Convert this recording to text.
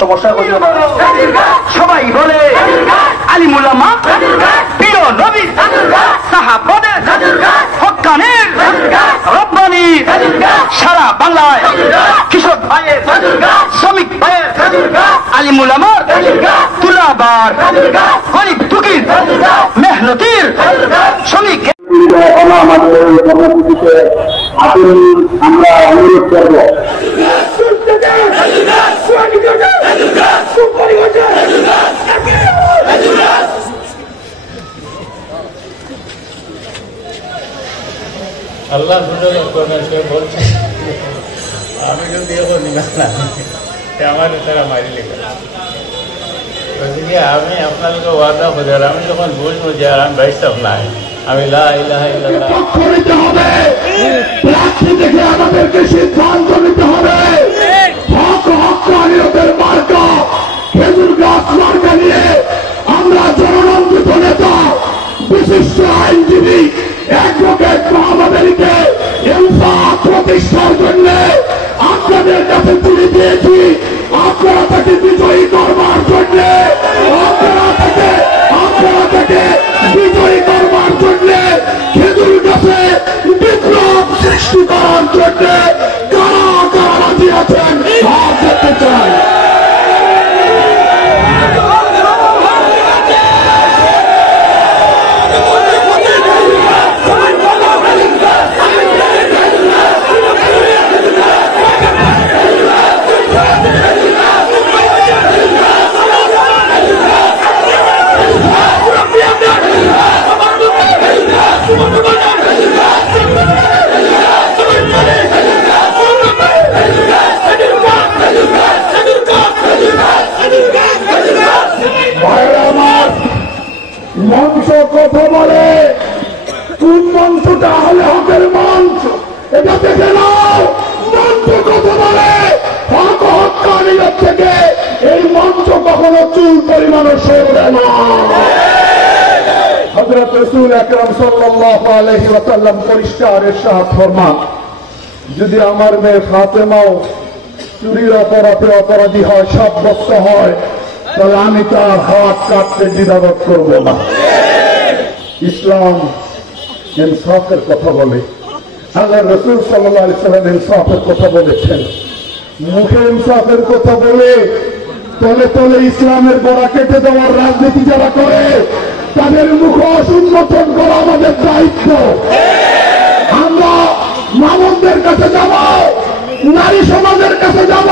সমস্যা হইল না, সবাই বলে আলিমুল উলামা পীর নবী সাহাবাদের হক্কানের রব্বানি সারা বাংলায় কৃষক ভাইয়ের শ্রমিক ভাইয়ের আলিমুল উলামার তুলাবার গরিব দুঃখীর মেহনতির শ্রমিক আমাদের কর্মসূচিতে আমরা অনুরোধ করব। আল্লাহ সে বলছে আমি যদি এখন না আমার তারা মারি লেগে গতিকে আমি আপনাদেরকে ওয়াদা করে আমি যখন বুঝবো যে আর আমি বাইসাব নাই আমি লা ইলাহা ইল্লাল্লাহ আমাদেরকে সিদ্ধান্ত নিতে হবে। হক হক্কানিয়তের মার্কা খেজুর গাছ মার্কা নিয়ে আমরা জননন্দিত নেতা বিশিষ্ট আইনজীবী অ্যাডভোকেট মোহাম্মদকে ইনসাফ প্রতিষ্ঠার জন্য আপনাদের কাছে তুলে দিয়েছি। আপনারা তাকে বিজয়ী করবার জন্য আপনারা তাকে বিজয়ী করবার জন্য খেজুর গাছে বিপ্লব সৃষ্টি করার জন্য কারা কারা রাজি আছেন হাত দেখতে চাই। মঞ্চ কথা বলে, কোন মঞ্চটা হলে হকের মঞ্চ এটা দেখে নাও। মঞ্চ কথা বলে হক হক্কানিয়ত থেকে এই মঞ্চ কখনো চুল পরিমাণও সরবে না। হযরত রাসূল আকরাম সাল্লাল্লাহু আলাইহি ওয়াসাল্লাম পরিষ্কার ইরশাদ ফরমান, যদি আমার মেয়ে ফাতেমাও চুরির অপরাধে অপরাধী হয়, সাব্যস্ত হয়, তাহলে আমি তার হাত কাটতে দ্বিধাবোধ করব না। ইসলাম ইনসাফের কথা বলে, আল্লাহ রাসূল সাল্লাল্লাহু আলাইহি ওয়াসাল্লাম ইনসাফের কথা বলেছেন। মুখে ইনসাফের কথা বলে তলে তলে ইসলামের গোড়া কেটে দেওয়ার রাজনীতি যারা করে তাদের মুখ উন্মোচন করা আমাদের দায়িত্ব। আমরা মামুনদের কাছে যাব, নারী সমাজের কাছে যাব,